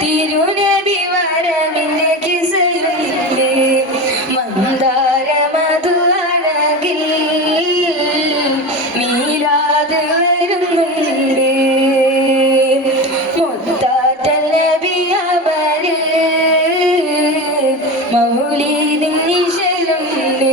തിരുനബി വരവിന്റെ കിസയുണ്ട് മന്ദാര മധുവഴകിൽ മീലാദ് വരുന്നുണ്ട് മുത്താറ്റൽ നബി അവര് മൗലീദിൻ നിശലുണ്ട്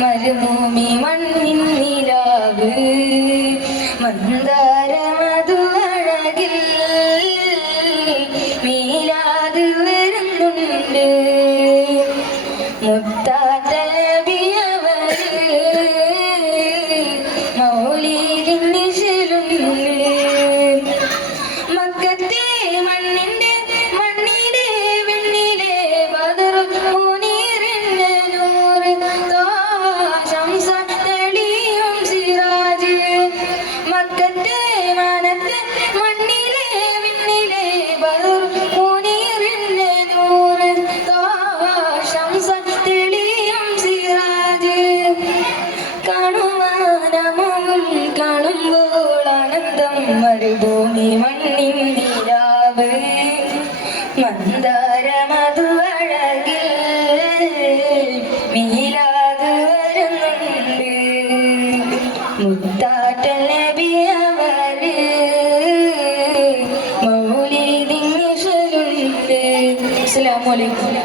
മരുഭൂമി മണ്ണിൻ നിലാവ് മന്ദാര മധുവഴകിൽ മീലാദ് വരുന്നുണ്ട് മുത്താറ്റൽ നബി അവര് മൗലീദിൻ നിശലുണ്ട് മക്കത്തെ മണ്ണിന്റെ വെണ്ണിലെ ബദർ മുനീറിന്റെ നൂറ് തെളിയും സിറാജ് മക്കത്തെ മനത്തെ മണ്ണിലെ വെണ്ണിലെ ബദർ മുനീറിന്റെ നൂറ് തെളിയും സിറാജ് കാണുവാനമും കാണുമ്പോൾ ആനന്ദം മരുഭൂമി മണ്ണിൻ നിലാവ് മന്ദാര മധുവഴകിൽ മീലാദ് വരുന്നുണ്ട് മുത്താറ്റൽ നബി അവര് മൗലീദിൻ നിശലുണ്ട്. അസ്സലാമു അലൈക്കും.